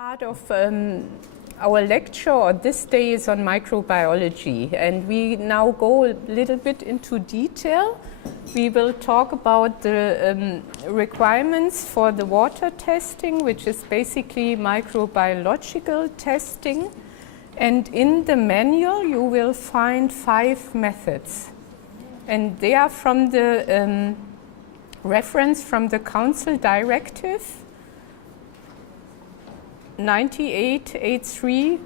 Part of our lecture this day is on microbiology, and we now go a little bit into detail. We will talk about the requirements for the water testing, which is basically microbiological testing. And in the manual you will find 5 methods, and they are from the reference from the Council Directive 9883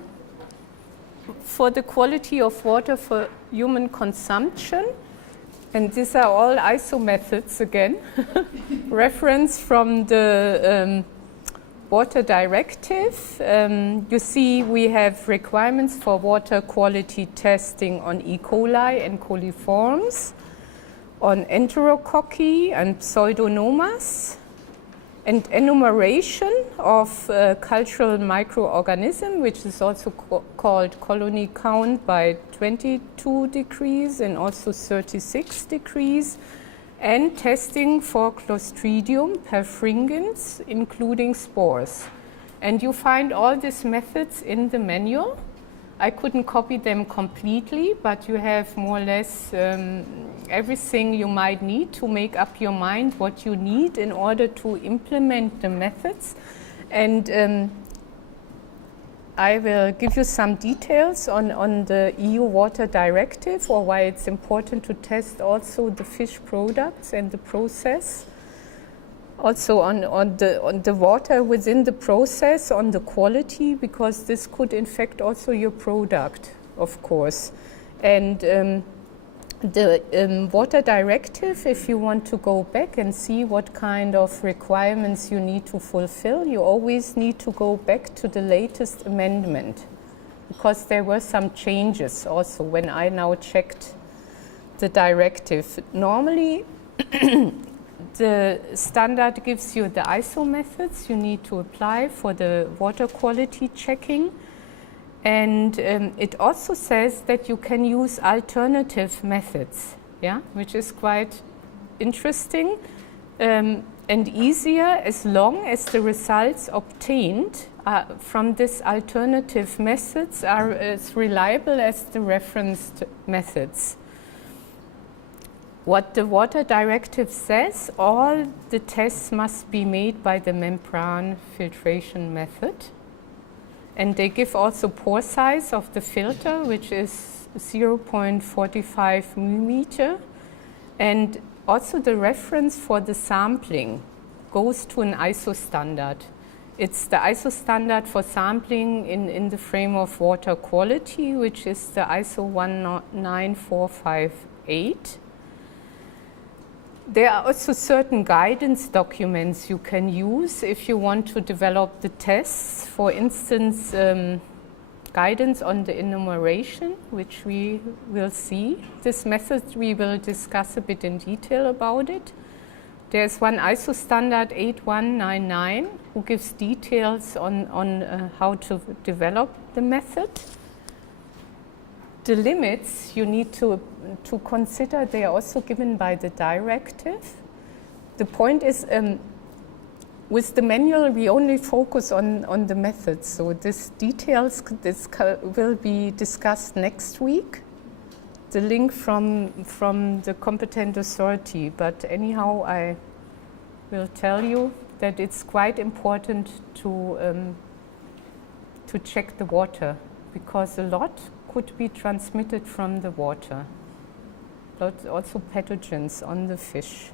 for the quality of water for human consumption. And these are all ISO methods again. Reference from the Water Directive. You see we have requirements for water quality testing on E. coli and coliforms, on enterococci and pseudomonas, and enumeration of cultural microorganism, which is also called colony count by 22 degrees and also 36 degrees, and testing for Clostridium perfringens, including spores. And you find all these methods in the manual. I couldn't copy them completely, but you have more or less everything you might need to make up your mind what you need in order to implement the methods. And I will give you some details on the EU Water Directive, or why it's important to test also the fish products and the process. Also on the water within the process, on the quality, because this could infect also your product, of course. And the Water Directive, if you want to go back and see what kind of requirements you need to fulfill, you always need to go back to the latest amendment, because there were some changes also when I now checked the directive. Normally, the standard gives you the ISO methods you need to apply for the water quality checking. And it also says that you can use alternative methods, yeah, which is quite interesting and easier, as long as the results obtained from these alternative methods are as reliable as the referenced methods. What the Water Directive says, all the tests must be made by the membrane filtration method. And they give also pore size of the filter, which is 0.45 millimeter. And also the reference for the sampling goes to an ISO standard. It's the ISO standard for sampling in the frame of water quality, which is the ISO 19458. There are also certain guidance documents you can use if you want to develop the tests. For instance, guidance on the enumeration, which we will see. This method we will discuss a bit in detail about it. There's one ISO standard 8199 who gives details on how to develop the method. The limits you need to consider, they are also given by the directive. The point is, with the manual we only focus on the methods, so this details will be discussed next week, the link from the competent authority. But anyhow, I will tell you that it's quite important to check the water, because a lot could be transmitted from the water, but also pathogens on the fish.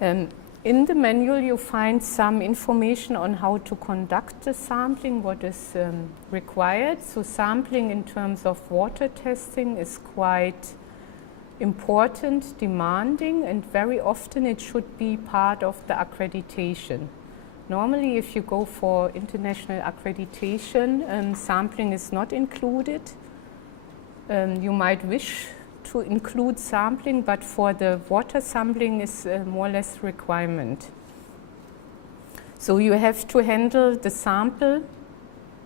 In the manual you find some information on how to conduct the sampling, what is required. So sampling in terms of water testing is quite important, demanding, and very often it should be part of the accreditation. Normally, if you go for international accreditation, sampling is not included. You might wish to include sampling, but for the water sampling is more or less requirement. So you have to handle the sample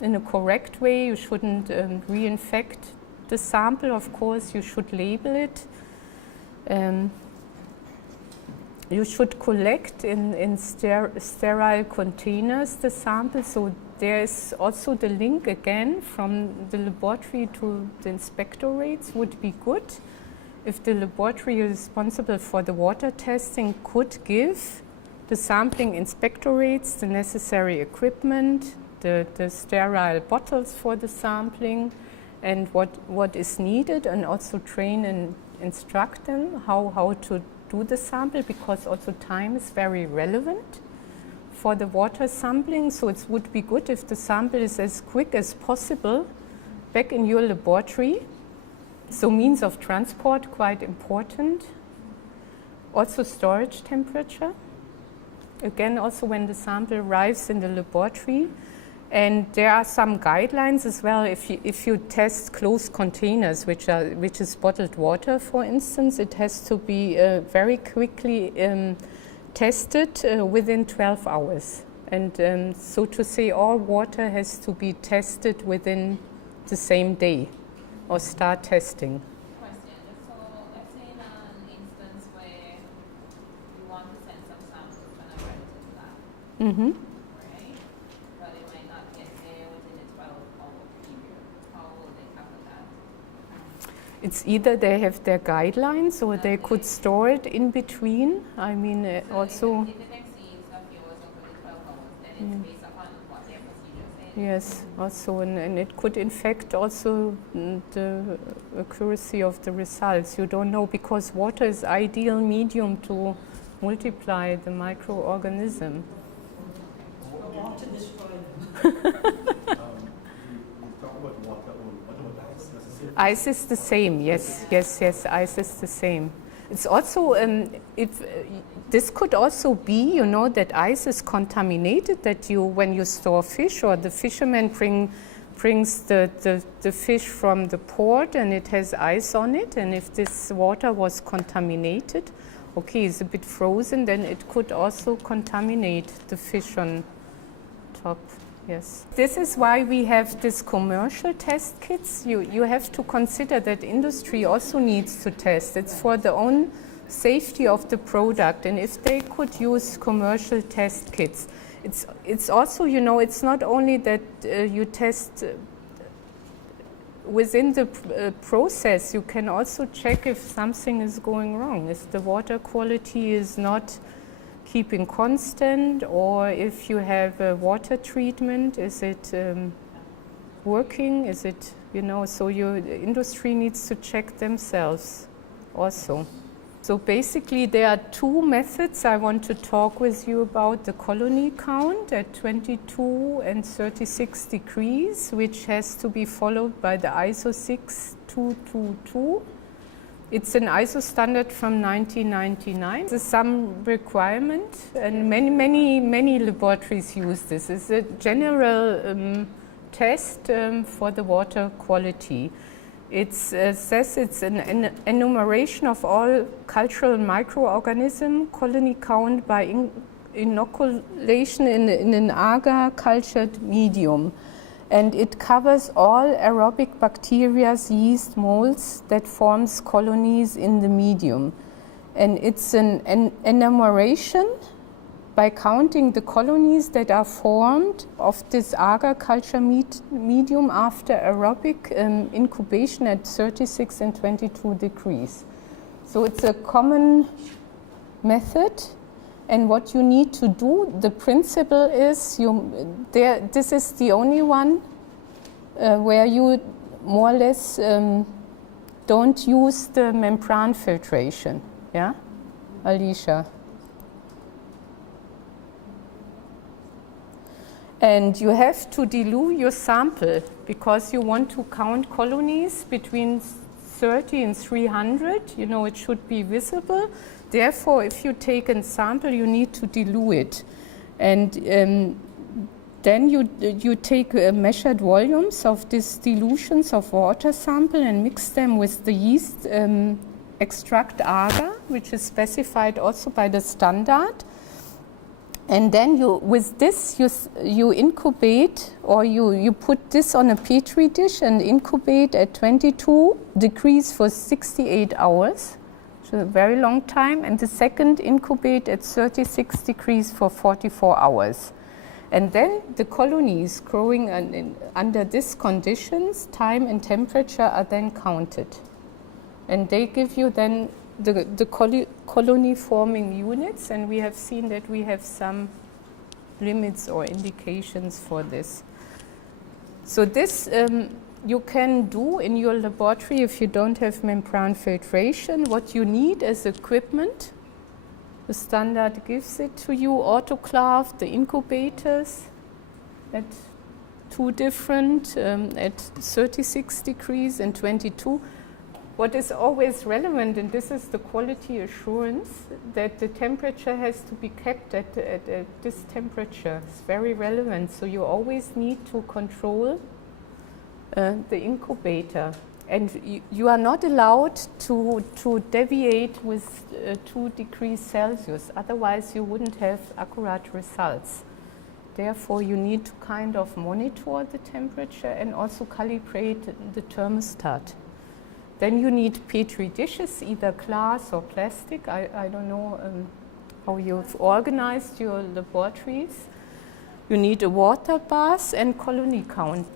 in a correct way. You shouldn't reinfect the sample, of course. You should label it. you should collect in sterile containers the sample. So there is also the link again from the laboratory to the inspectorates would be good. If the laboratory responsible for the water testing could give the sampling inspectorates the necessary equipment, the sterile bottles for the sampling, and what is needed, and also train and instruct them how to do the sample, because also time is very relevant for the water sampling. So it would be good if the sample is as quick as possible back in your laboratory. So means of transport, quite important. Also storage temperature. Again, also when the sample arrives in the laboratory. And there are some guidelines as well. If you test closed containers, which is bottled water, for instance, it has to be very quickly tested within 12 hours. And so to say, all water has to be tested within the same day or start testing. Question. So let's say in an instance where you want to send some samples from a relative lab. Mm-hmm. Right? But it might not get there within a 12-hour period. How will they cover that? It's either they have their guidelines or they could store it in between. I mean, So also. if the vaccines of yours are within 12 hours, then it's based upon what their procedure says. Yes, also, and it could infect also the accuracy of the results. You don't know, because water is ideal medium to multiply the microorganism. Or to destroy them. Ice is the same, yes, ice is the same. It's also, this could also be, you know, that ice is contaminated, that when you store fish, or the fisherman brings the fish from the port and it has ice on it, and if this water was contaminated, okay, it's a bit frozen, then it could also contaminate the fish on top. Yes. This is why we have this commercial test kits. You have to consider that industry also needs to test. It's for the own safety of the product. And if they could use commercial test kits, it's also, you know, it's not only that you test within the process, you can also check if something is going wrong, if the water quality is not keeping constant, or if you have a water treatment, is it working, is it, you know, so your industry needs to check themselves also. So basically there are two methods I want to talk with you about: the colony count at 22 and 36 degrees, which has to be followed by the ISO 6222. It's an ISO standard from 1999. There's some requirement, and many laboratories use this. It's a general test for the water quality. It says it's an enumeration of all cultural microorganism colony count by inoculation in an agar cultured medium. And it covers all aerobic bacteria, yeast, molds that forms colonies in the medium. And it's an enumeration by counting the colonies that are formed of this agar culture medium after aerobic incubation at 36 and 22 degrees. So it's a common method. And what you need to do, the principle is, this is the only one where you more or less don't use the membrane filtration. Yeah, Alicia? And you have to dilute your sample, because you want to count colonies between 30 and 300. You know, it should be visible. Therefore, if you take a sample, you need to dilute it. And then you take measured volumes of these dilutions of water sample and mix them with the yeast extract agar, which is specified also by the standard. And then with this, you incubate, or you put this on a petri dish and incubate at 22 degrees for 68 hours. so a very long time, and the second incubate at 36 degrees for 44 hours. And then the colonies growing under these conditions, time and temperature are then counted. And they give you then the colony forming units, and we have seen that we have some limits or indications for this. So this you can do in your laboratory if you don't have membrane filtration. What you need is equipment. The standard gives it to you, autoclave, the incubators at two different, at 36 degrees and 22. What is always relevant, and this is the quality assurance, that the temperature has to be kept at this temperature. It's very relevant. So you always need to control the incubator. And you are not allowed to deviate with 2 degrees Celsius. Otherwise, you wouldn't have accurate results. Therefore, you need to kind of monitor the temperature and also calibrate the thermostat. Then you need Petri dishes, either glass or plastic. I don't know how you've organized your laboratories. You need a water bath and colony count.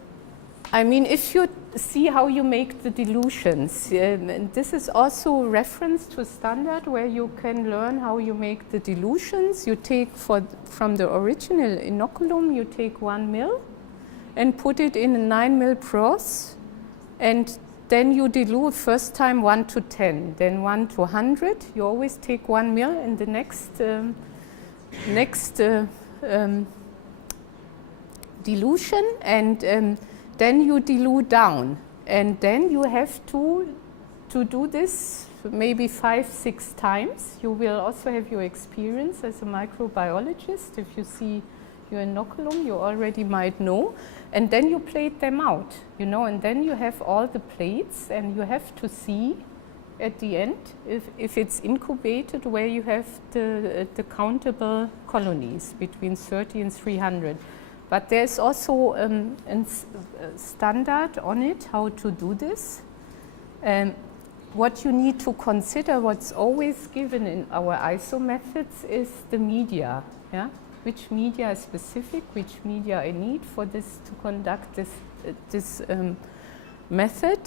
I mean, if you see how you make the dilutions, this is also reference to standard where you can learn how you make the dilutions. You take from the original inoculum, you take 1 ml and put it in a 9 ml broth, and then you dilute first time 1 to 10, then 1 to 100. You always take 1 ml in the next dilution, and then you dilute down. And then you have to do this maybe 5-6 times. You will also have your experience as a microbiologist. If you see your inoculum, you already might know. And then you plate them out, you know, and then you have all the plates, and you have to see at the end if it's incubated where you have the countable colonies between 30 and 300. But there's also a standard on it, how to do this. What you need to consider, what's always given in our ISO methods, is the media. Yeah? Which media is specific, which media I need for this to conduct this method,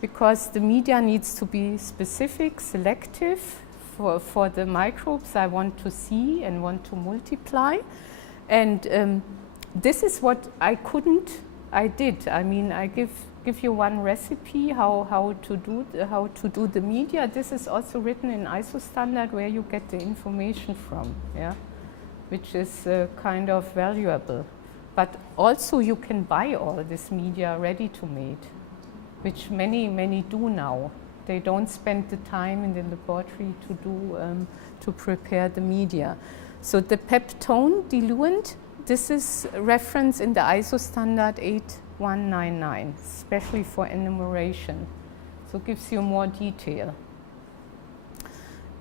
because the media needs to be specific, selective for the microbes I want to see and want to multiply. And this is what I did. I mean, I give you one recipe how to do the media. This is also written in ISO standard where you get the information from, yeah, which is kind of valuable. But also you can buy all this media ready to made, which many do now. They don't spend the time in the laboratory to prepare the media. So the peptone diluent, this is reference in the ISO standard 8199, especially for enumeration. So it gives you more detail.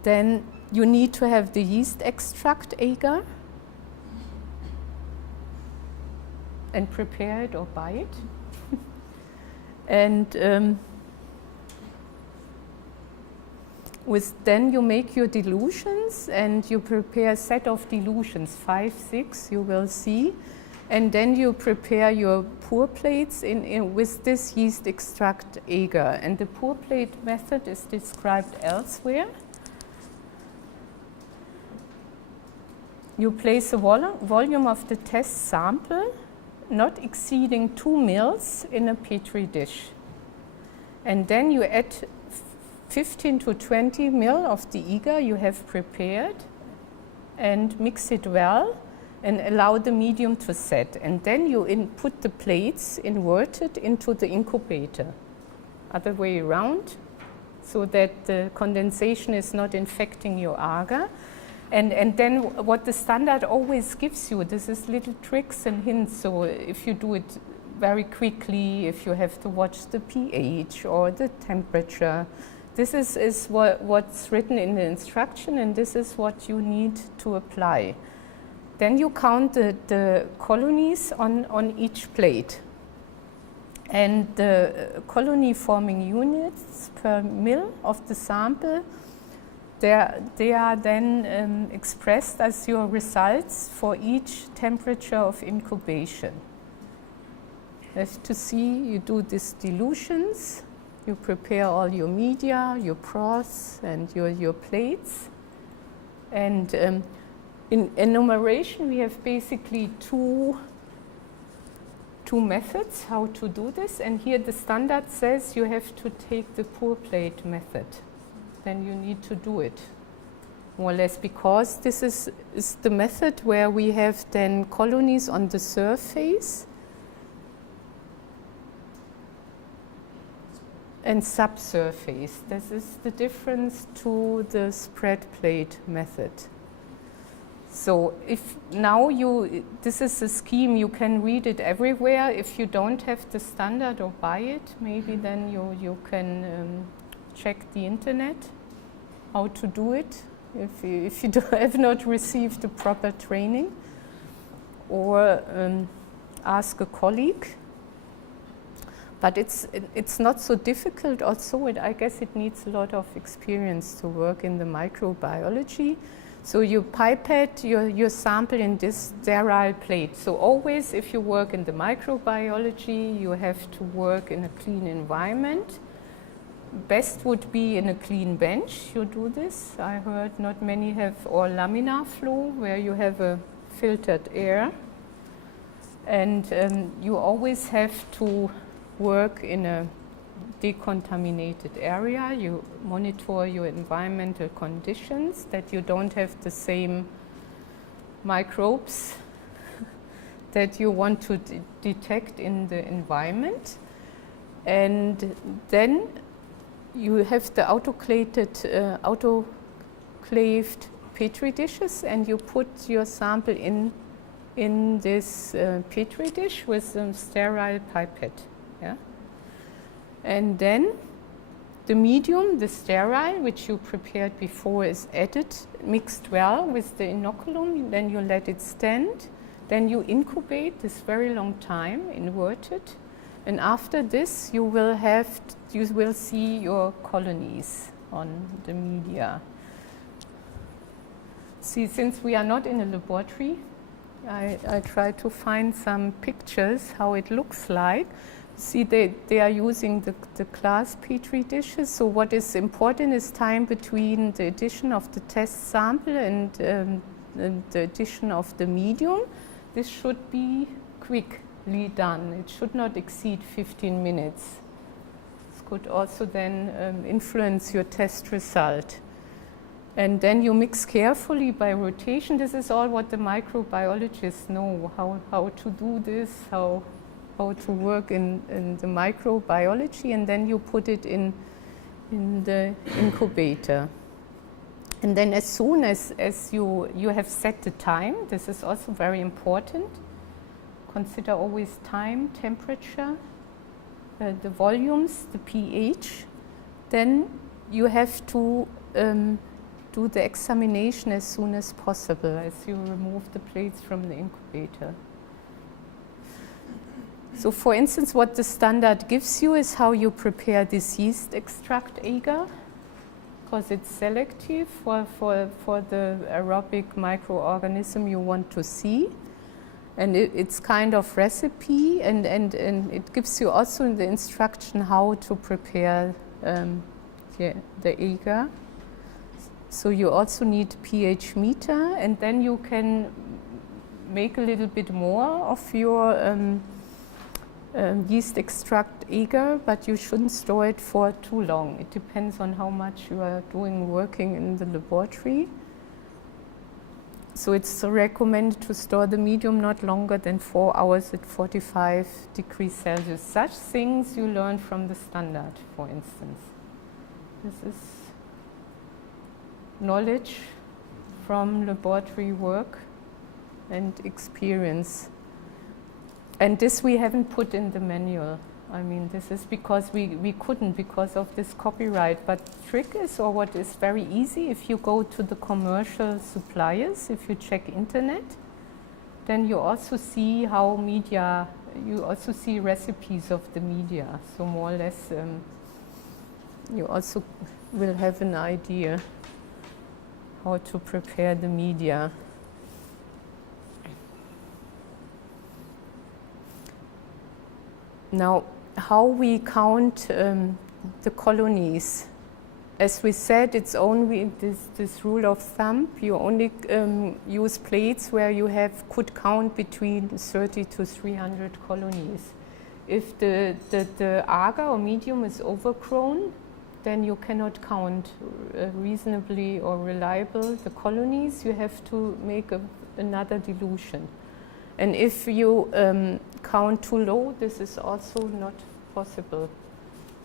Then you need to have the yeast extract agar and prepare it or buy it. And then you make your dilutions, and you prepare a set of dilutions, 5, 6, you will see. And then you prepare your pour plates with this yeast extract agar. And the pour plate method is described elsewhere. You place a volume of the test sample not exceeding 2 ml in a Petri dish. And then you add 15 to 20 ml of the agar you have prepared and mix it well and allow the medium to set. And then you put the plates inverted into the incubator, other way around, so that the condensation is not infecting your agar. And then what the standard always gives you, this is little tricks and hints. So if you do it very quickly, if you have to watch the pH or the temperature, this is what's written in the instruction, and this is what you need to apply. Then you count the colonies on each plate. And the colony forming units per mil of the sample they are then expressed as your results for each temperature of incubation. As to see, you do these dilutions, you prepare all your media, your broths, and your plates. And in enumeration, we have basically two methods how to do this. And here the standard says you have to take the pour plate method. Then you need to do it, more or less, because this is the method where we have then colonies on the surface and subsurface. This is the difference to the spread plate method. So if now this is a scheme, you can read it everywhere. If you don't have the standard or buy it, maybe then you can check the internet how to do it if you have not received the proper training, or ask a colleague. But it's not so difficult. Also, I guess it needs a lot of experience to work in the microbiology. So you pipette your sample in this sterile plate. So always, if you work in the microbiology, you have to work in a clean environment. Best would be in a clean bench. You do this. I heard not many have, or laminar flow, where you have a filtered air. And you always have to work in a decontaminated area. You monitor your environmental conditions, that you don't have the same microbes that you want to detect in the environment. And then you have the autoclaved petri dishes, and you put your sample in this petri dish with a sterile pipette. Yeah? And then the medium, the sterile, which you prepared before, is added, mixed well with the inoculum. Then you let it stand. Then you incubate this very long time, invert it. And after this, you will see your colonies on the media. See, since we are not in a laboratory, I try to find some pictures how it looks like. See, they are using the glass petri dishes. So what is important is time between the addition of the test sample and the addition of the medium. This should be quickly done. It should not exceed 15 minutes. This could also then influence your test result. And then you mix carefully by rotation. This is all what the microbiologists know, how to do this, how to work in the microbiology, and then you put it in the incubator. And then as soon as you have set the time, this is also very important. Consider always time, temperature, the volumes, the pH. Then you have to do the examination as soon as possible, as you remove the plates from the incubator. So for instance, what the standard gives you is how you prepare this yeast extract agar, because it's selective for the aerobic microorganism you want to see. And it's kind of recipe, and it gives you also in the instruction how to prepare the agar. So you also need pH meter, and then you can make a little bit more of your yeast extract agar, but you shouldn't store it for too long. It depends on how much you are working in the laboratory. So it's recommended to store the medium not longer than 4 hours at 45 degrees Celsius. Such things you learn from the standard, for instance. This is knowledge from laboratory work and experience. And this we haven't put in the manual. I mean, this is because we couldn't because of this copyright. But trick is, or what is very easy, if you go to the commercial suppliers, if you check internet, then you also see how media, you also see recipes of the media. So more or less, you also will have an idea. how to prepare the media. Now, how we count the colonies. As we said, it's only this rule of thumb. You only use plates where you could count between 30 to 300 colonies. If the agar or medium is overgrown, then you cannot count reasonably or reliable the colonies. You have to make another dilution. And if you count too low, this is also not possible.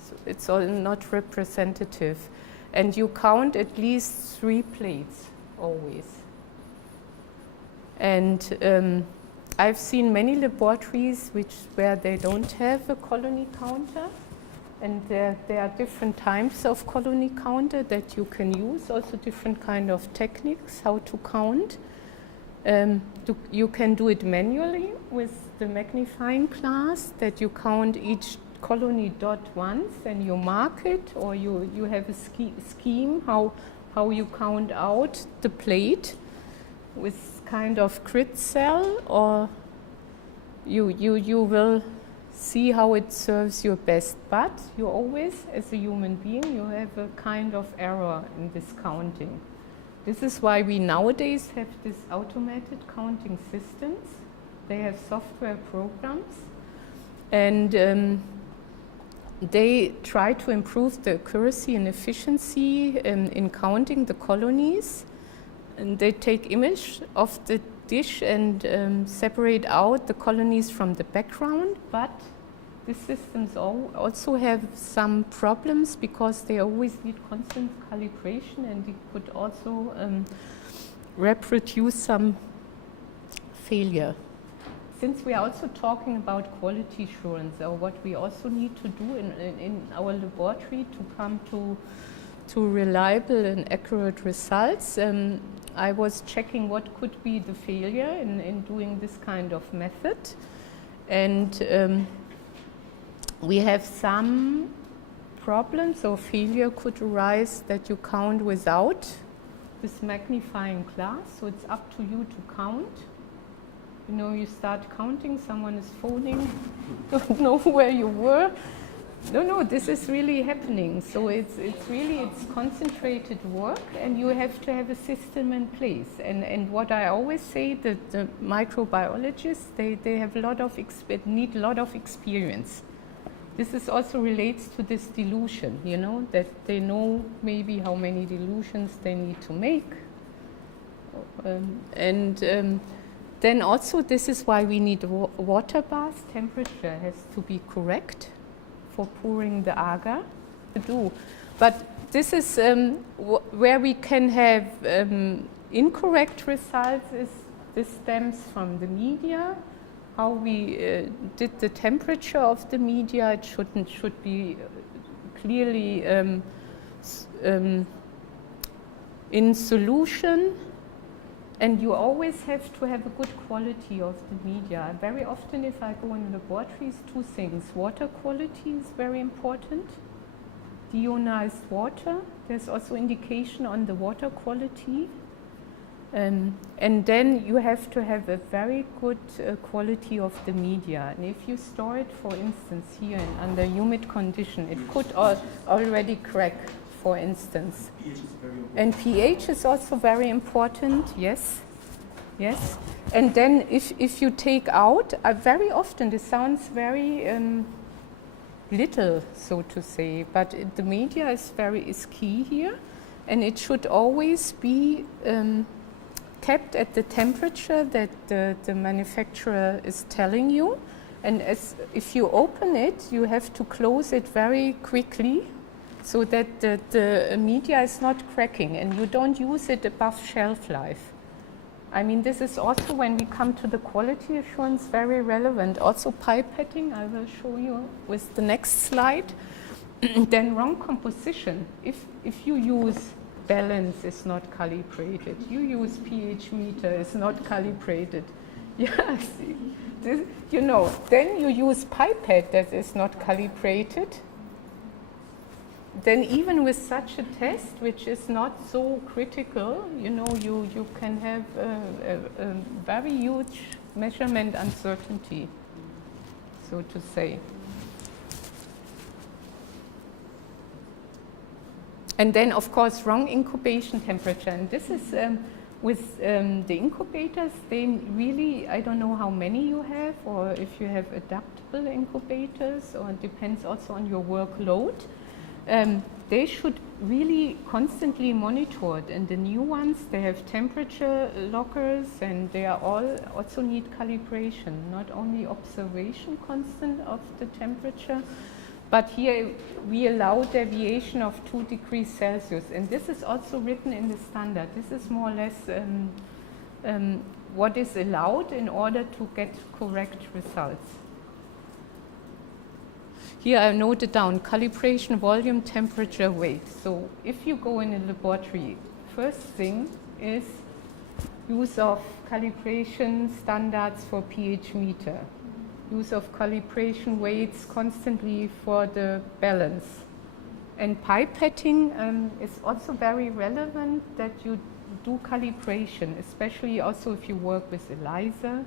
So it's all not representative. And you count at least 3 plates always. And I've seen many laboratories where they don't have a colony counter. And there are different types of colony counter that you can use, also different kind of techniques how to count. You can do it manually with the magnifying glass, that you count each colony dot once and you mark it, or you have a scheme how you count out the plate with kind of grid cell, or you will see how it serves you best. But you always, as a human being, you have a kind of error in this counting. This is why we nowadays have these automated counting systems. They have software programs, and they try to improve the accuracy and efficiency in counting the colonies. And they take image of the dish and separate out the colonies from the background. But these systems also have some problems because they always need constant calibration, and it could also reproduce some failure. Since we are also talking about quality assurance, or what we also need to do in our laboratory to come to reliable and accurate results, I was checking what could be the failure in doing this kind of method. And we have some problems or failure could arise that you count without this magnifying glass. So it's up to you to count. You know, you start counting, someone is phoning, don't know where you were. No, this is really happening. So it's concentrated work, and you have to have a system in place. And what I always say, that the microbiologists, they have need a lot of experience. This is also relates to this dilution, you know, that they know maybe how many dilutions they need to make. Then also, this is why we need water bath. Temperature has to be correct for pouring the agar to do. But this is where we can have incorrect results. This stems from the media. How we did the temperature of the media. It should be clearly in solution. And you always have to have a good quality of the media. Very often if I go in laboratories, 2 things. Water quality is very important. Deionized water, there's also indication on the water quality. And then you have to have a very good quality of the media. And if you store it, for instance, here under humid condition, it could already crack, for instance. pH is very important. And pH is also very important, yes. And then if you take out, very often this sounds very little, so to say, but the media is key here, and it should always be kept at the temperature that the manufacturer is telling you. And if you open it, you have to close it very quickly, so that the media is not cracking, and you don't use it above shelf life. I mean, this is also, when we come to the quality assurance, very relevant. Also pipetting, I will show you with the next slide. Then wrong composition. If you use balance, is not calibrated. You use pH meter, is not calibrated. Yes, you know, then you use pipette that is not calibrated. then even with such a test, which is not so critical, you know, you can have a very huge measurement uncertainty, so to say. And then, of course, wrong incubation temperature. And this is with the incubators, they really, I don't know how many you have, or if you have adaptable incubators, or it depends also on your workload. They should really constantly monitored. And the new ones, they have temperature lockers, and they are all also need calibration, not only observation constant of the temperature, but here we allow deviation of 2 degrees Celsius. And this is also written in the standard. This is more or less what is allowed in order to get correct results. Here I noted down calibration, volume, temperature, weight. So if you go in a laboratory, first thing is use of calibration standards for pH meter. Use of calibration weights constantly for the balance. And pipetting is also very relevant that you do calibration, especially also if you work with ELISA.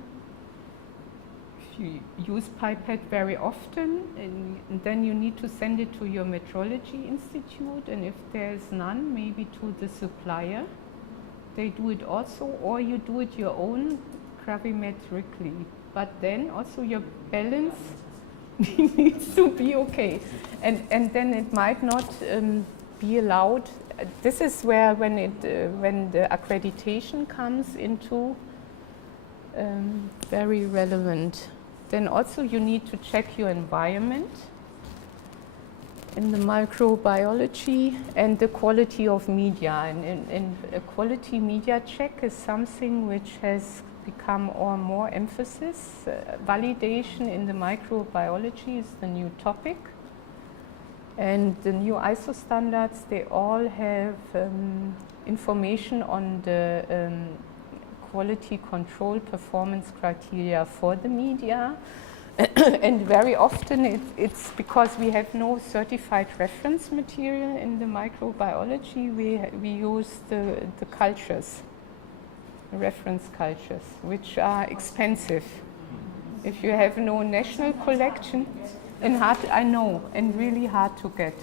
If you use pipette very often, and then you need to send it to your metrology institute, and if there's none, maybe to the supplier. They do it also, or you do it your own gravimetrically. But then also your balance needs to be okay. And then it might not be allowed. This is where when the accreditation comes into very relevant. Then also you need to check your environment in the microbiology and the quality of media. And a quality media check is something which has become more emphasis. Validation in the microbiology is the new topic. And the new ISO standards, they all have information on the quality control performance criteria for the media. And very often it's because we have no certified reference material in the microbiology, we use the cultures. Reference cultures, which are expensive. If you have no national collection, and hard, I know, and really hard to get.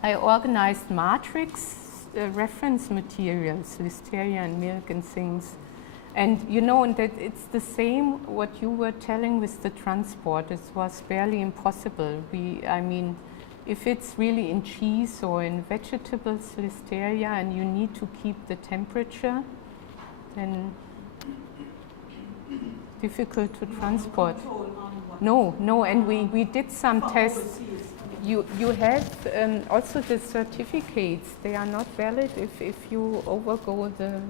I organized matrix reference materials, Listeria and milk and things. And you know that it's the same what you were telling with the transport. It was barely impossible. I mean, if it's really in cheese or in vegetables, Listeria, and you need to keep the temperature, then difficult to transport. No, and we did some tests. You have also the certificates. They are not valid if you overgo the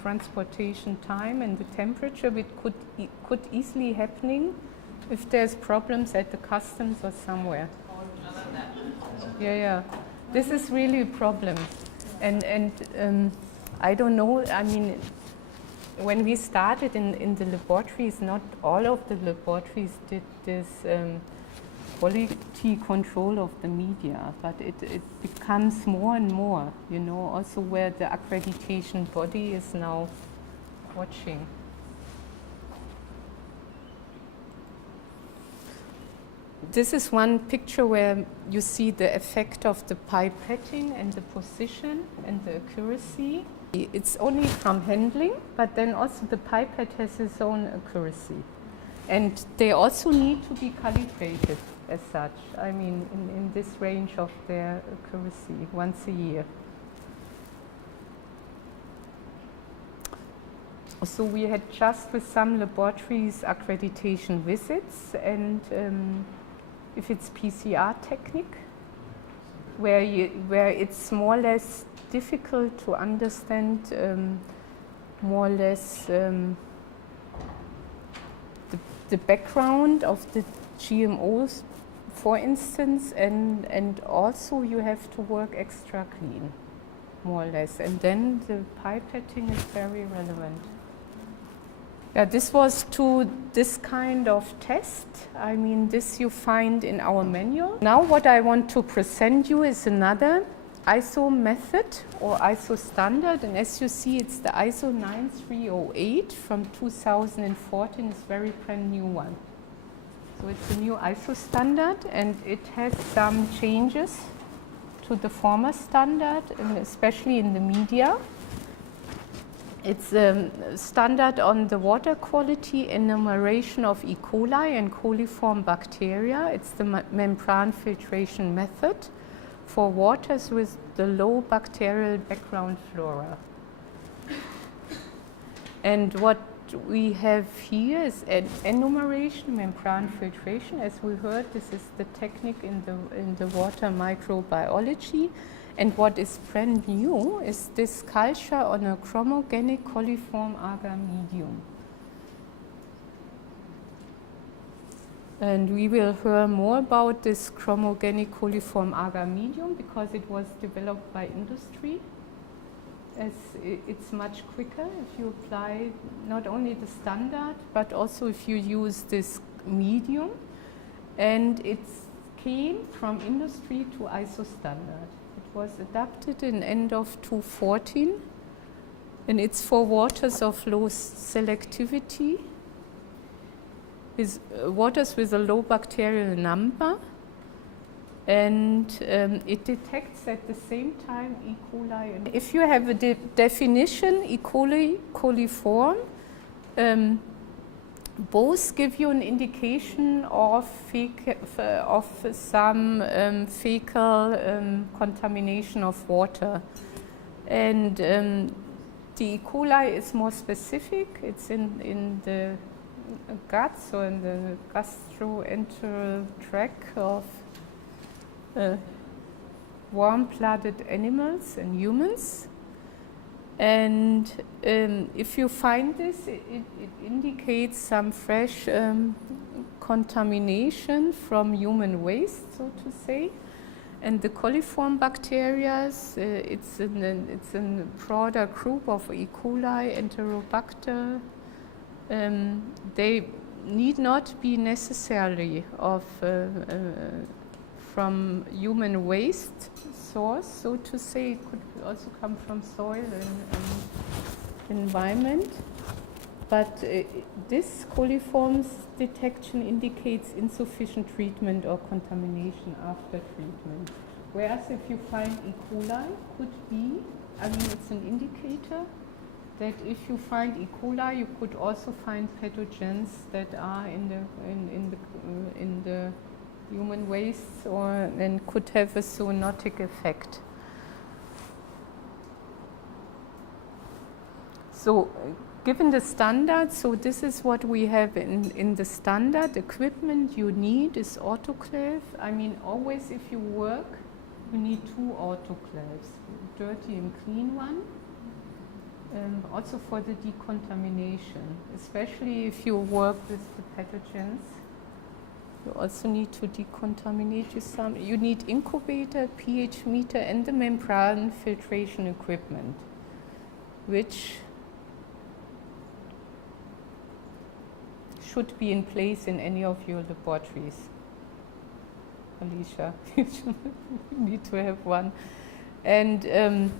transportation time and the temperature, which could easily happening if there's problems at the customs or somewhere. Yeah. This is really a problem, and I don't know. I mean, when we started in the laboratories, not all of the laboratories did this quality control of the media, but it becomes more and more, you know, also where the accreditation body is now watching. This is one picture where you see the effect of the pipetting and the position and the accuracy. It's only from handling, but then also the pipette has its own accuracy. And they also need to be calibrated as such. I mean, in this range of their accuracy once a year. So we had just with some laboratories accreditation visits, and if it's PCR technique, where it's more or less difficult to understand more or less the background of the GMOs, for instance, and also you have to work extra clean, more or less, and then the pipetting is very relevant. Yeah, this was to this kind of test. I mean, this you find in our manual. Now what I want to present you is another ISO method or ISO standard, and as you see, it's the ISO 9308 from 2014. It's a very brand new one. So it's a new ISO standard, and it has some changes to the former standard, and especially in the media. It's a standard on the water quality enumeration of E. coli and coliform bacteria. It's the membrane filtration method for waters with the low bacterial background flora. And what we have here is an enumeration, membrane filtration. As we heard, this is the technique in the water microbiology. And what is brand new is this culture on a chromogenic coliform agar medium. And we will hear more about this chromogenic coliform agar medium because it was developed by industry. As it's much quicker if you apply not only the standard, but also if you use this medium. And it came from industry to ISO standard. It was adapted in end of 2014, and it's for waters of low selectivity, with waters with a low bacterial number, and it detects at the same time E. coli. And if you have a definition, E. coli, coliform, both give you an indication of some fecal contamination of water. And the E. coli is more specific. It's in the guts or in the gastroenteral tract of warm-blooded animals and humans. And if you find this, it indicates some fresh contamination from human waste, so to say. And the coliform bacteria, it's a broader group of E. coli, Enterobacter. They need not be necessarily from human waste source, so to say. It could also come from soil and environment. But this coliform's detection indicates insufficient treatment or contamination after treatment. Whereas if you find E. coli, could be, I mean, it's an indicator that if you find E. coli, you could also find pathogens that are in the human waste or then could have a zoonotic effect. So given the standard, so this is what we have in the standard. Equipment you need is autoclave. I mean, always if you work, you need 2 autoclaves, dirty and clean one. Also for the decontamination, especially if you work with the pathogens. You also need to decontaminate some. You need incubator, pH meter, and the membrane filtration equipment, which should be in place in any of your laboratories. Alicia, you need to have one. And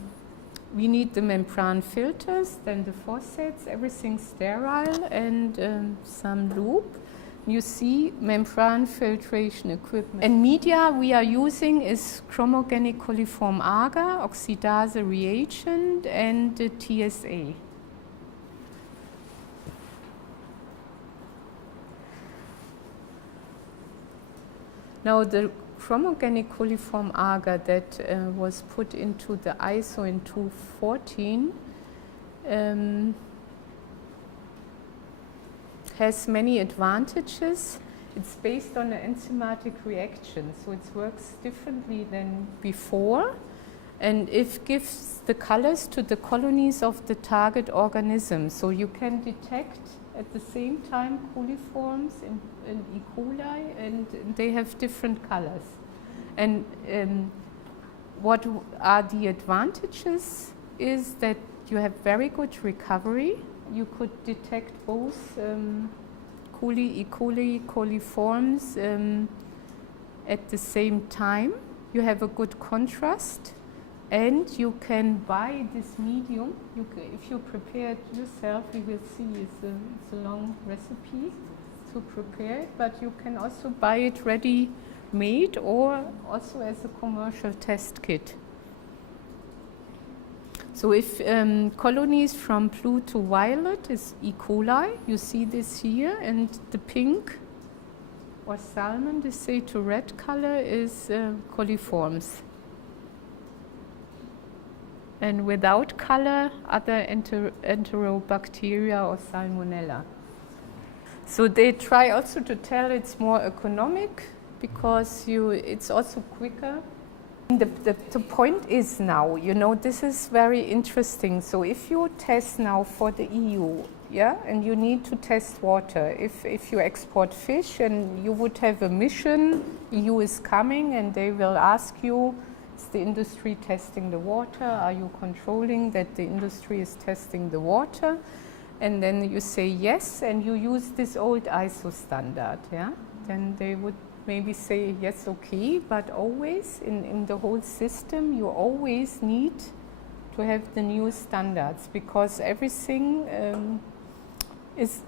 we need the membrane filters, then the faucets, everything sterile, and some lube. You see membrane filtration equipment. And media we are using is chromogenic coliform agar, oxidase reagent, and the TSA. Now the chromogenic coliform agar that was put into the ISO in 2014 has many advantages. It's based on an enzymatic reaction, so it works differently than before, and it gives the colors to the colonies of the target organism. So you can detect at the same time coliforms in E. coli, and they have different colors. And what are the advantages is that you have very good recovery you could detect both coli, E. coli, coliforms at the same time. You have a good contrast, and you can buy this medium. If you prepare it yourself, you will see it's a long recipe to prepare it, but you can also buy it ready made or also as a commercial test kit. So if colonies from blue to violet is E. coli, you see this here, and the pink or salmon, they say to red color, is coliforms. And without color, other enterobacteria or salmonella. So they try also to tell it's more economic because it's also quicker. The point is now, this is very interesting. So if you test now for the EU, yeah, and you need to test water, if you export fish and you would have a mission, EU is coming and they will ask you, is the industry testing the water? Are you controlling that the industry is testing the water? And then you say yes, and you use this old ISO standard, yeah? Then they would maybe say yes, okay, but always in the whole system you always need to have the new standards because everything is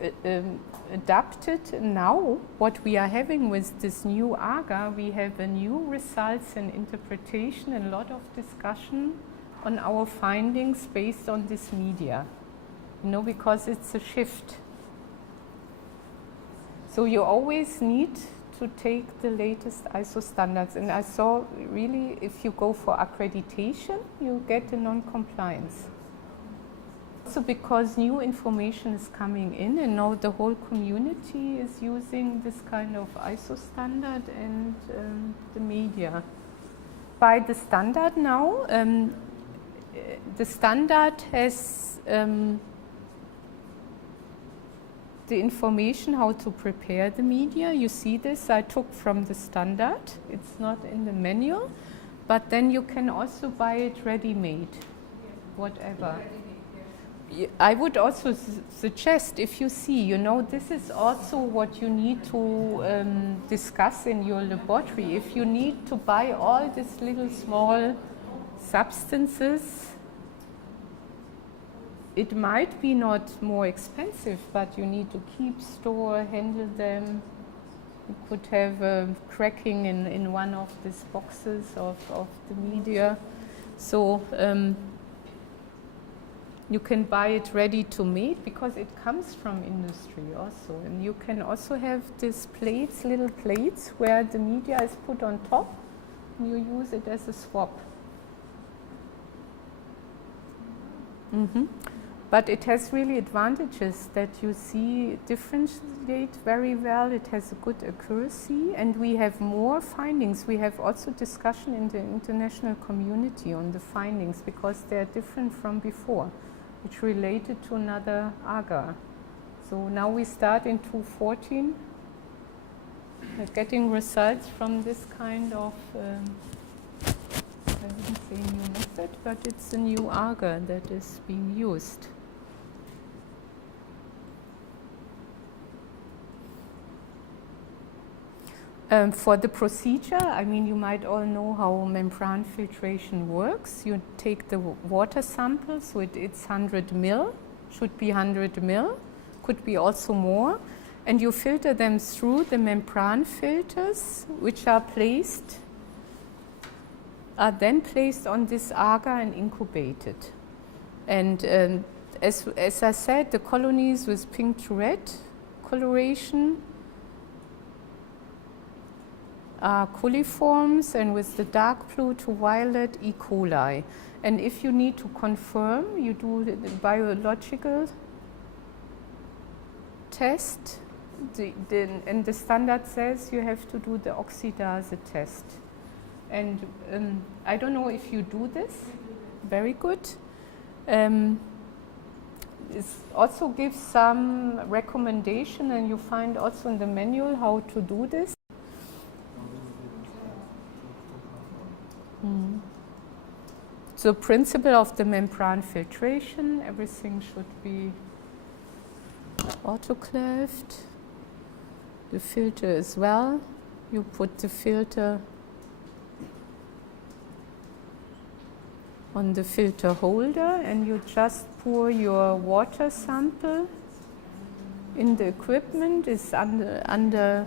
adapted now. What we are having with this new AGA, we have a new results and interpretation and a lot of discussion on our findings based on this media, because it's a shift. So you always need to take the latest ISO standards. And I saw really, if you go for accreditation, you get a non-compliance. Also because new information is coming in and now the whole community is using this kind of ISO standard and the media. By the standard now, the standard has the information how to prepare the media. You see this, I took from the standard. It's not in the manual, but then you can also buy it ready-made, whatever. I would also suggest, if you see, this is also what you need to discuss in your laboratory. If you need to buy all these little small substances, it might be not more expensive, but you need to keep, store, handle them. You could have a cracking in one of these boxes of the media. So you can buy it ready to make because it comes from industry also. And you can also have these plates, little plates, where the media is put on top and you use it as a swab. But it has really advantages that you see differentiate very well. It has a good accuracy, and we have more findings. We have also discussion in the international community on the findings because they are different from before, which related to another agar. So now we start in 2014 getting results from this kind of I wouldn't say new method, but it's a new agar that is being used. For the procedure, you might all know how membrane filtration works. You take the water sample, so it's 100 ml, should be 100 ml, could be also more, and you filter them through the membrane filters, which are then placed on this agar and incubated. And as I said, the colonies with pink to red coloration are coliforms, and with the dark blue to violet, E. coli. And if you need to confirm, you do the biological test, and the standard says you have to do the oxidase test. And I don't know if you do this. Very good. It also gives some recommendation, and you find also in the manual how to do this. So principle of the membrane filtration, everything should be autoclaved. The filter as well. You put the filter on the filter holder and you just pour your water sample in the equipment. It's under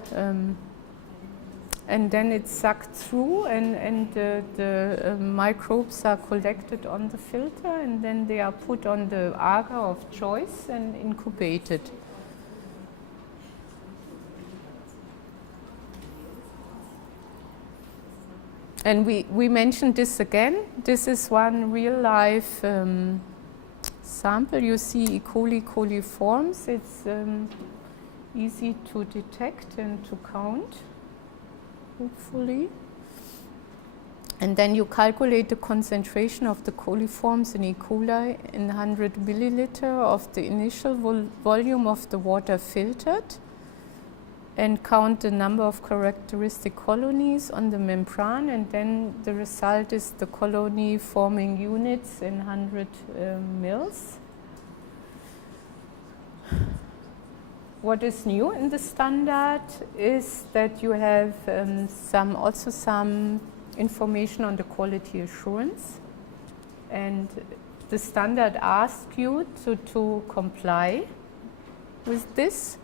and then it's sucked through and the microbes are collected on the filter and then they are put on the agar of choice and incubated. And we mentioned this again. This is one real-life sample. You see E. coli coliforms. It's easy to detect and to count, hopefully. And then you calculate the concentration of the coliforms in E. coli in 100 milliliter of the initial volume of the water filtered, and count the number of characteristic colonies on the membrane, and then the result is the colony forming units in 100 mils. What is new in the standard is that you have also some information on the quality assurance, and the standard asks you to comply with this.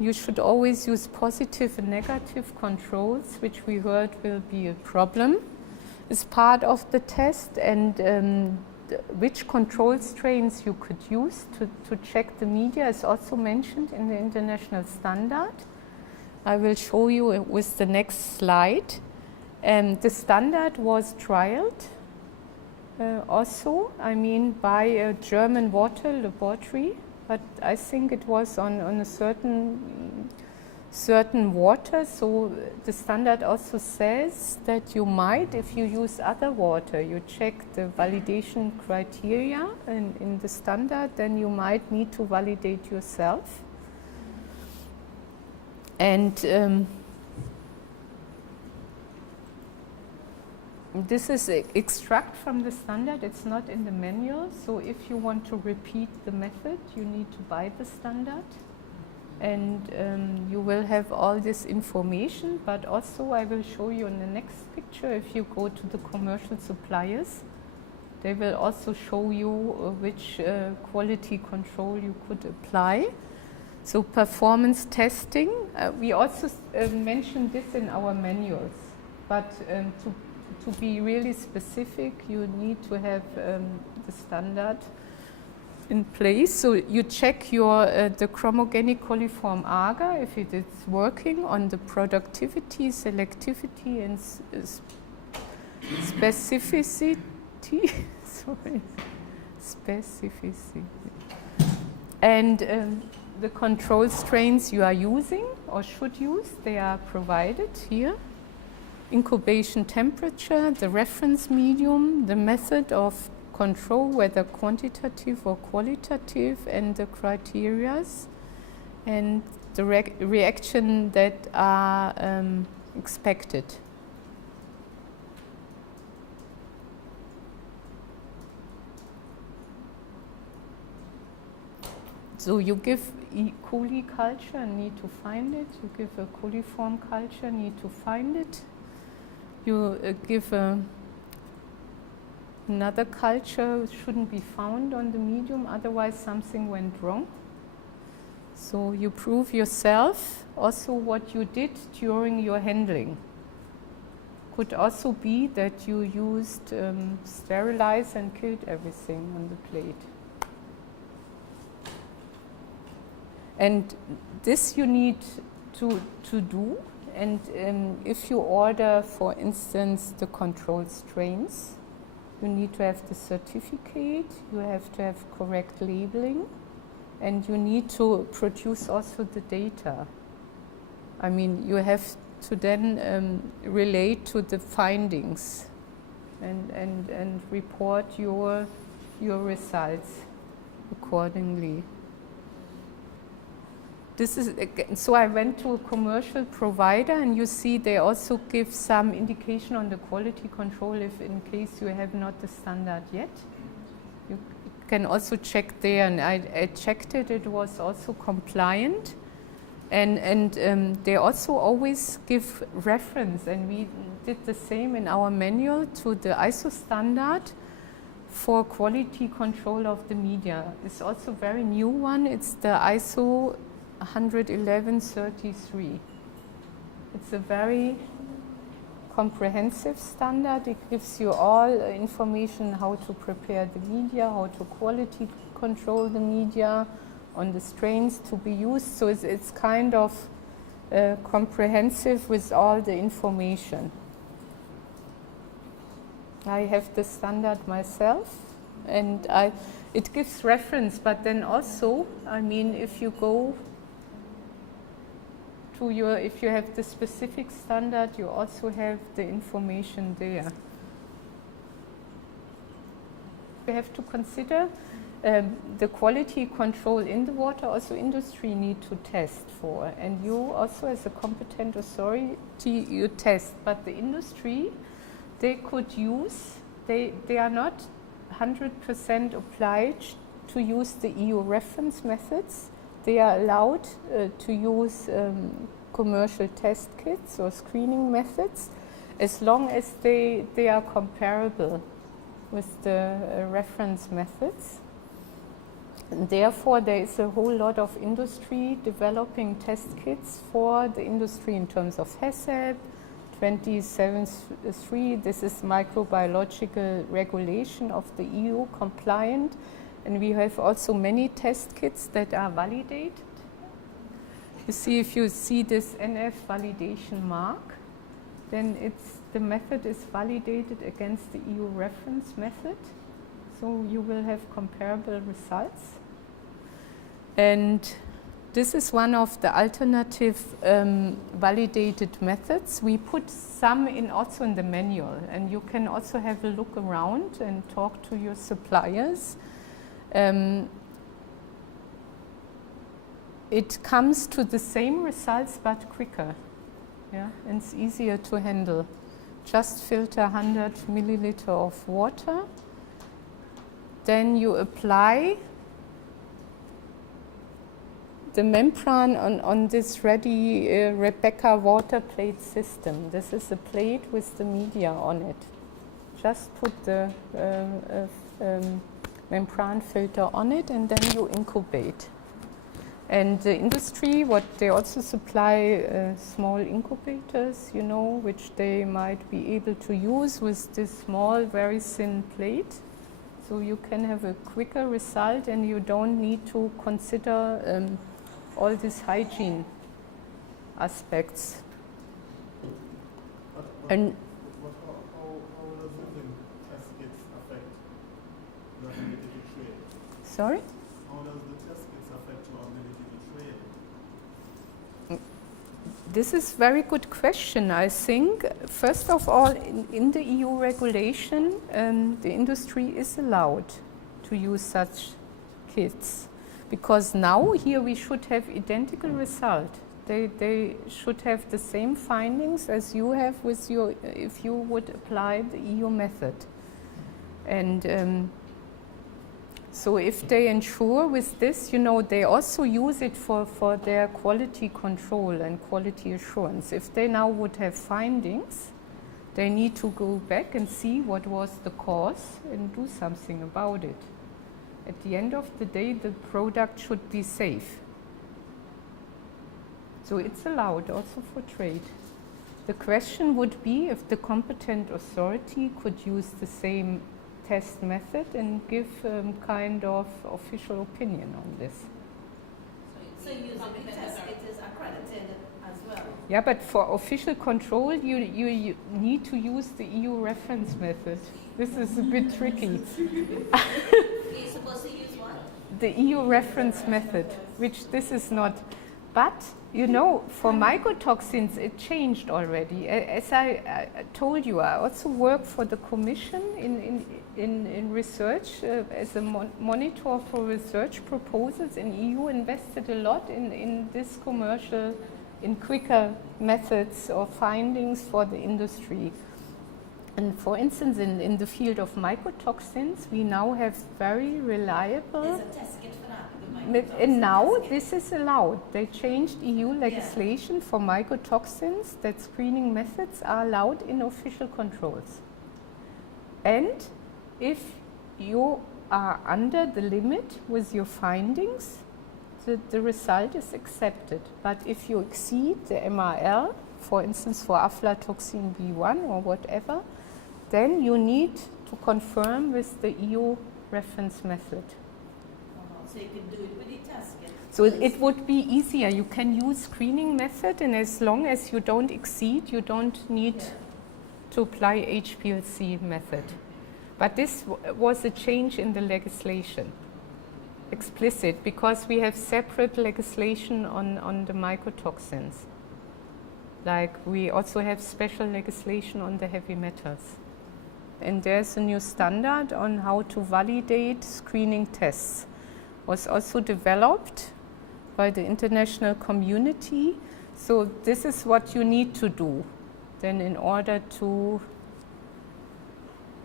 You should always use positive and negative controls, which we heard will be a problem as part of the test, and which control strains you could use to check the media is also mentioned in the international standard. I will show you with the next slide. The standard was trialed also, by a German water laboratory. But I think it was on a certain water, so the standard also says that you might, if you use other water, you check the validation criteria in the standard, then you might need to validate yourself. And this is extract from the standard. It's not in the manual, so if you want to repeat the method, you need to buy the standard, and you will have all this information. But also I will show you in the next picture, if you go to the commercial suppliers, they will also show you which quality control you could apply. So performance testing, we also mentioned this in our manuals, but to be really specific, you need to have the standard in place. So you check the chromogenic coliform agar, if it is working, on the productivity, selectivity, and specificity. Sorry, specificity. And the control strains you are using or should use, they are provided here. Incubation temperature, the reference medium, the method of control, whether quantitative or qualitative, and the criteria, and the reaction that are expected. So you give E. coli culture and need to find it. You give a coliform culture, need to find it. You give another culture, shouldn't be found on the medium, otherwise something went wrong. So you prove yourself also what you did during your handling. Could also be that you used sterilize and killed everything on the plate. And this you need to do. And if you order, for instance, the control strains, you need to have the certificate, you have to have correct labeling, and you need to produce also the data. I mean, you have to then relate to the findings and report your results accordingly. This is, so I went to a commercial provider, and you see they also give some indication on the quality control if in case you have not the standard yet. can also check there, and I checked it, it was also compliant. And they also always give reference, and we did the same in our manual to the ISO standard for quality control of the media. It's also a very new one. It's the ISO 11133. It's a very comprehensive standard. It gives you all information how to prepare the media, how to quality control the media, on the strains to be used. So it's kind of comprehensive with all the information. I have the standard myself, and it gives reference, but then also, I mean, if you go to if you have the specific standard, you also have the information there. We have to consider the quality control in the water, also industry need to test for, and you also as a competent authority, you test, but the industry, they could use, they are not 100% obliged to use the EU reference methods. They are allowed to use commercial test kits or screening methods as long as they are comparable with the reference methods. And therefore, there is a whole lot of industry developing test kits for the industry in terms of HACCP, 27.3. This is microbiological regulation of the EU compliant. And we have also many test kits that are validated. You see, if you see this NF validation mark, then the method is validated against the EU reference method. So you will have comparable results. And this is one of the alternative validated methods. We put some in also in the manual, and you can also have a look around and talk to your suppliers. It comes to the same results but quicker, yeah, and it's easier to handle. Just filter 100 milliliter of water, then you apply the membrane on this ready Rebecca water plate system. This is a plate with the media on it. Just put the membrane filter on it, and then you incubate. And the industry, what they also supply small incubators, you know, which they might be able to use with this small, very thin plate. So you can have a quicker result, and you don't need to consider all these hygiene aspects. And how does using test kits affect your ability to trade? sorry? How does the test kits affect your ability to trade? This is a very good question, I think. First of all, in the EU regulation, the industry is allowed to use such kits. Because now here we should have identical result. They should have the same findings as you have with your, if you would apply the EU method. And so if they ensure with this, you know, they also use it for their quality control and quality assurance. If they now would have findings, they need to go back and see what was the cause and do something about it. At the end of the day, the product should be safe. So it's allowed also for trade. The question would be if the competent authority could use the same test method and give kind of official opinion on this. So using the test kit is accredited as well? Yeah, but for official control, you need to use the EU reference method. This is a bit tricky. You're supposed to use what? The EU reference method, which this is not. But, you know, for mycotoxins, it changed already. As I told you, I also work for the Commission in research as a monitor for research proposals, and EU invested a lot in this commercial, in quicker methods or findings for the industry. And for instance, in the field of mycotoxins, we now have very reliable. There's a test kit for that. The And now mycotoxin test kit. this is allowed. They changed EU legislation for mycotoxins that screening methods are allowed in official controls. And if you are under the limit with your findings, the result is accepted. But if you exceed the MRL, for instance for aflatoxin B1 or whatever, then you need to confirm with the EU reference method. So you can do it with the test kit. So it would be easier. You can use screening method, and as long as you don't exceed, you don't need to apply HPLC method. But this was a change in the legislation, explicit, because we have separate legislation on the mycotoxins. Like we also have special legislation on the heavy metals. And there's a new standard on how to validate screening tests. Was also developed by the international community. So this is what you need to do then in order to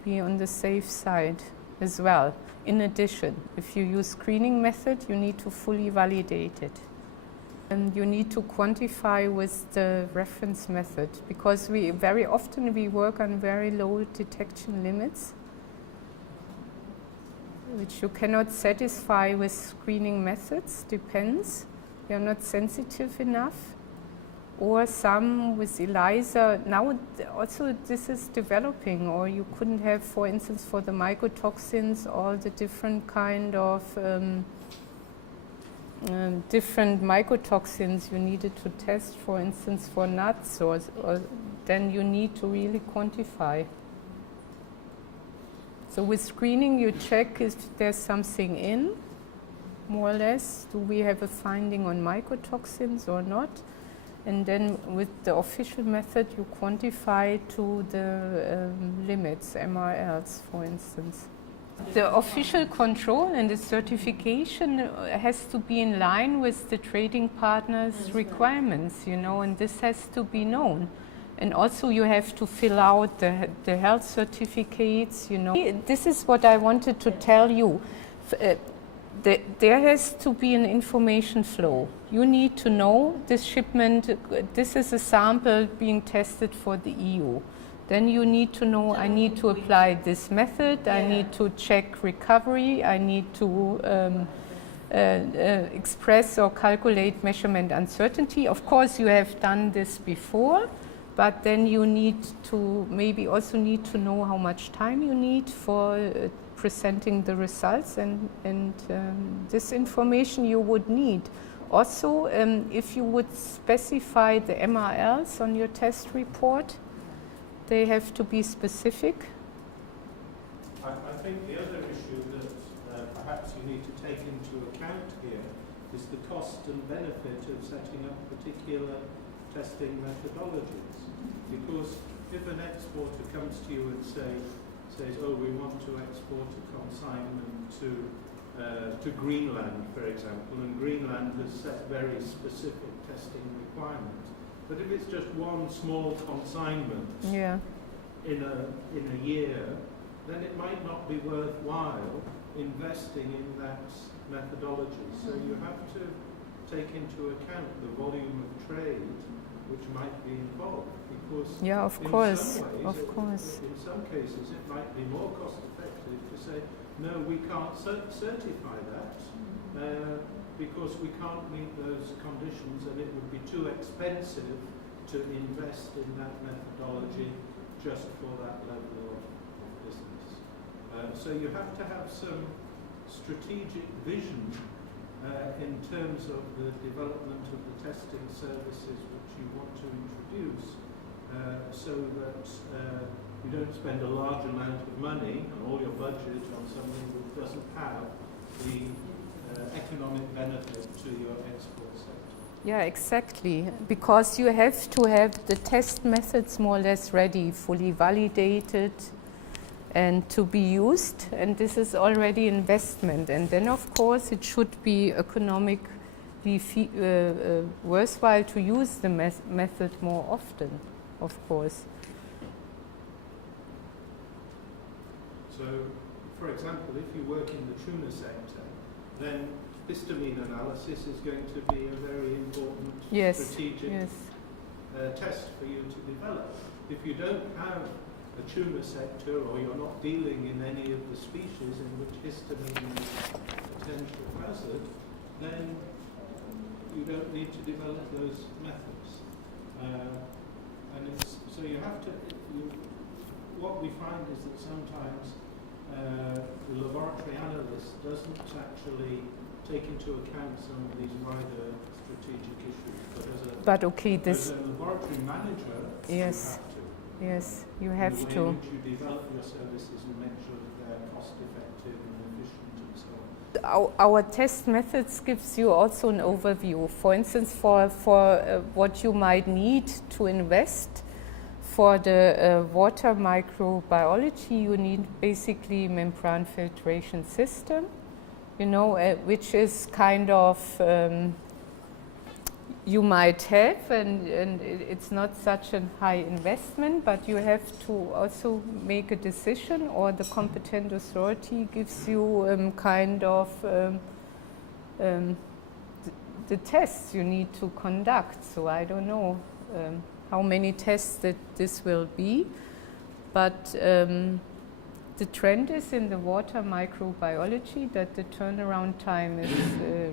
be on the safe side as well. In addition, if you use screening method, you need to fully validate it. And you need to quantify with the reference method, because we very often we work on very low detection limits, which you cannot satisfy with screening methods, depends. They are not sensitive enough. Or some with ELISA, now also this is developing, or you couldn't have, for instance, for the mycotoxins, all the different kind of different mycotoxins you needed to test, for instance, for nuts, or then you need to really quantify. So with screening, you check if there's something in, more or less. Do we have a finding on mycotoxins or not? And then with the official method, you quantify to the limits, MRLs, for instance. The official control and the certification has to be in line with the trading partners' requirements, you know, and this has to be known. And also you have to fill out the health certificates, you know. This is what I wanted to tell you. There has to be an information flow. You need to know this shipment, this is a sample being tested for the EU. Then you need to know, I need to apply this method, I need to check recovery, I need to express or calculate measurement uncertainty. Of course, you have done this before, but then you need to maybe also need to know how much time you need for presenting the results, and this information you would need. Also, if you would specify the MRLs on your test report, they have to be specific. I think the other issue that perhaps you need to take into account here is the cost and benefit of setting up particular testing methodologies. Because if an exporter comes to you and says, oh, we want to export a consignment to Greenland, for example, and Greenland has set very specific testing requirements. But if it's just one small consignment in a year, then it might not be worthwhile investing in that methodology. So you have to take into account the volume of trade which might be involved, because in some cases it might be more cost effective to say, no, we can't certify that because we can't meet those conditions, and it would be too expensive to invest in that methodology just for that level of business. So you have to have some strategic vision in terms of the development of the testing services which you want to introduce, so that you don't spend a large amount of money and all your budget on something which doesn't have the economic benefit to your export sector. Yeah, exactly. Because you have to have the test methods more or less ready, fully validated, and to be used. And this is already investment. And then, of course, it should be economically worthwhile to use the method more often, of course. So, for example, if you work in the tuna sector, then histamine analysis is going to be a very important strategic test for you to develop. If you don't have a tuna sector, or you're not dealing in any of the species in which histamine is a potential hazard, then you don't need to develop those methods. So you have to, what we find is that sometimes the laboratory analyst doesn't actually take into account some of these wider strategic issues. But as a laboratory manager, yes. Yes, you have to. In the way in which you develop your services and make sure that they're cost effective and efficient and so on. Our test methods gives you also an overview. For instance, for what you might need to invest for the water microbiology, you need basically membrane filtration system, which is kind of you might have, and it's not such a high investment, but you have to also make a decision, or the competent authority gives you kind of the tests you need to conduct. So I don't know how many tests that this will be, but the trend is in the water microbiology that the turnaround time is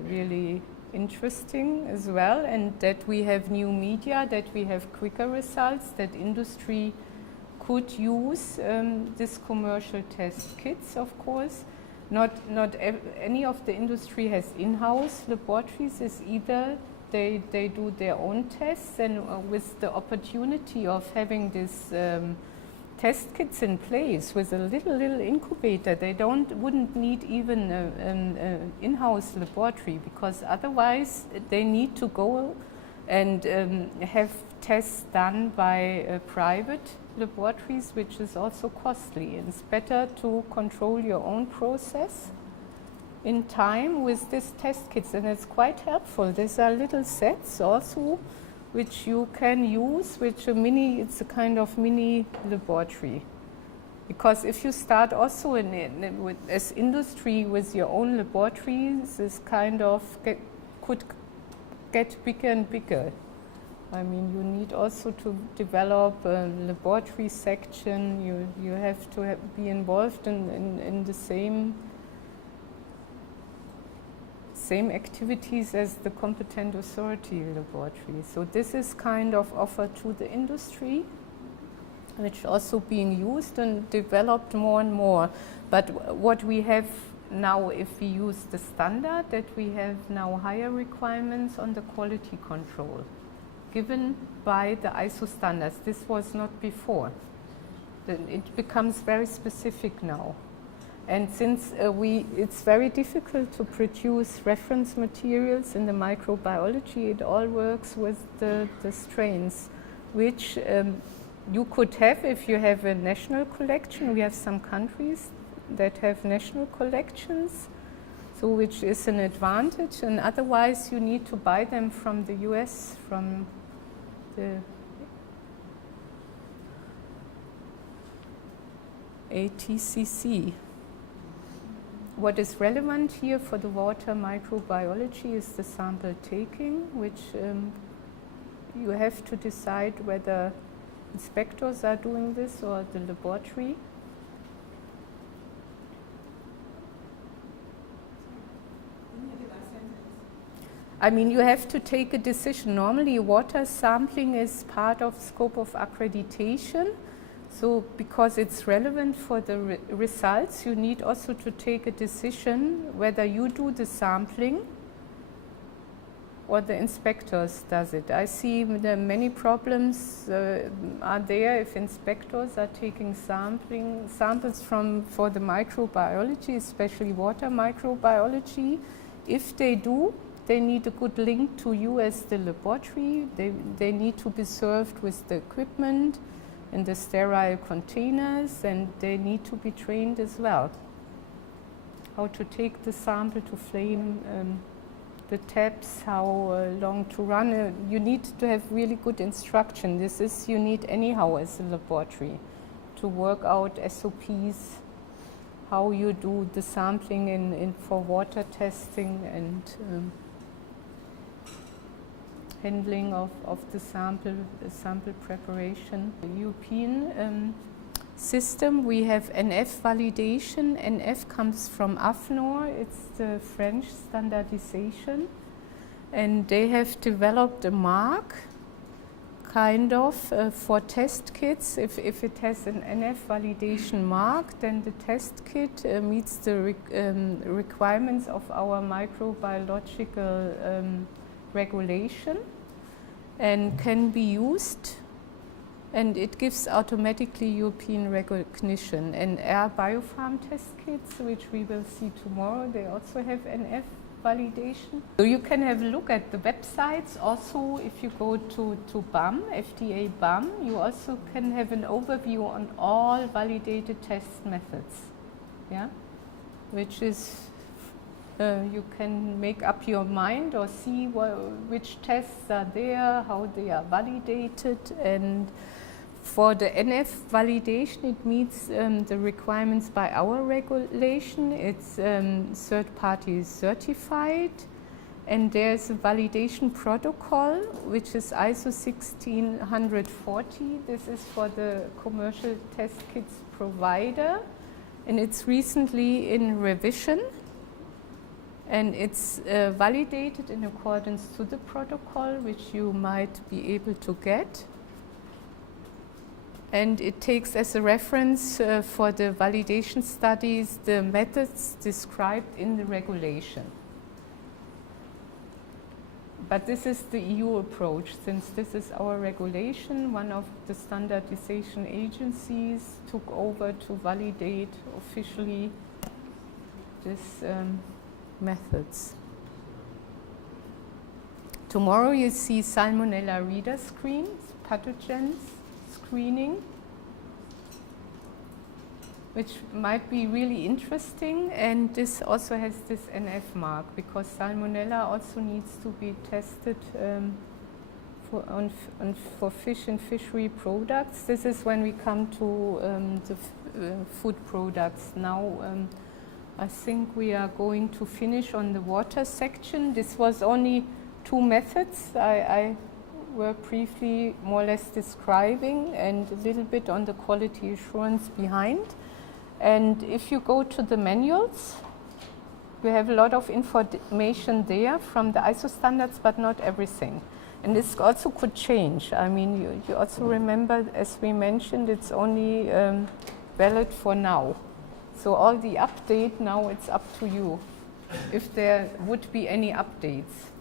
really interesting as well, and that we have new media, that we have quicker results, that industry could use this commercial test kits, of course. Not any of the industry has in-house laboratories. Is either they do their own tests, and with the opportunity of having this test kits in place with a little incubator, they wouldn't need even an in-house laboratory, because otherwise they need to go and have tests done by private laboratories, which is also costly. It's better to control your own process in time with these test kits, and it's quite helpful. These are little sets also which you can use, it's a kind of mini laboratory. Because if you start also as industry with your own laboratories, this kind of could get bigger and bigger. I mean, you need also to develop a laboratory section. You have to be involved in the same activities as the competent authority laboratory. So this is kind of offered to the industry, which is also being used and developed more and more. But what we have now, if we use the standard, that we have now higher requirements on the quality control given by the ISO standards. This was not before. It becomes very specific now. And since it's very difficult to produce reference materials in the microbiology, it all works with the strains, which you could have if you have a national collection. We have some countries that have national collections, so which is an advantage, and otherwise you need to buy them from the US, from the ATCC. What is relevant here for the water microbiology is the sample taking, which you have to decide whether inspectors are doing this or the laboratory. I mean, you have to take a decision. Normally, water sampling is part of scope of accreditation. So because it's relevant for the results, you need also to take a decision whether you do the sampling or the inspectors does it. I see many problems are there if inspectors are taking samples for the microbiology, especially water microbiology. If they do, they need a good link to you as the laboratory. They need to be served with the equipment in the sterile containers, and they need to be trained as well. How to take the sample, to flame the taps, how long to run. You need to have really good instruction. This is you need anyhow as a laboratory to work out SOPs how you do the sampling for water testing and handling of the sample preparation. The European system, we have NF validation. NF comes from AFNOR, it's the French standardization, and they have developed a mark kind of for test kits. If it has an NF validation mark, then the test kit meets the requirements of our microbiological regulation and can be used, and it gives automatically European recognition. And Air Biopharm test kits, which we will see tomorrow, they also have NF validation. So you can have a look at the websites. Also, if you go to BAM, FDA BAM, you also can have an overview on all validated test methods. Yeah, which is you can make up your mind or see which tests are there, how they are validated, and for the NF validation, it meets the requirements by our regulation. It's third-party certified, and there's a validation protocol, which is ISO 16140. This is for the commercial test kits provider, and it's recently in revision, and it's validated in accordance to the protocol, which you might be able to get. And it takes as a reference for the validation studies the methods described in the regulation. But this is the EU approach. Since this is our regulation, one of the standardization agencies took over to validate officially these methods. Tomorrow you see Salmonella reader screens, pathogens screening, which might be really interesting, and this also has this NF mark because Salmonella also needs to be tested for fish and fishery products. This is when we come to the food products. Now I think we are going to finish on the water section. This was only 2 methods I were briefly more or less describing, and a little bit on the quality assurance behind. And if you go to the manuals, you have a lot of information there from the ISO standards, but not everything. And this also could change. I mean, you also remember, as we mentioned, it's only valid for now. So all the update now, it's up to you if there would be any updates.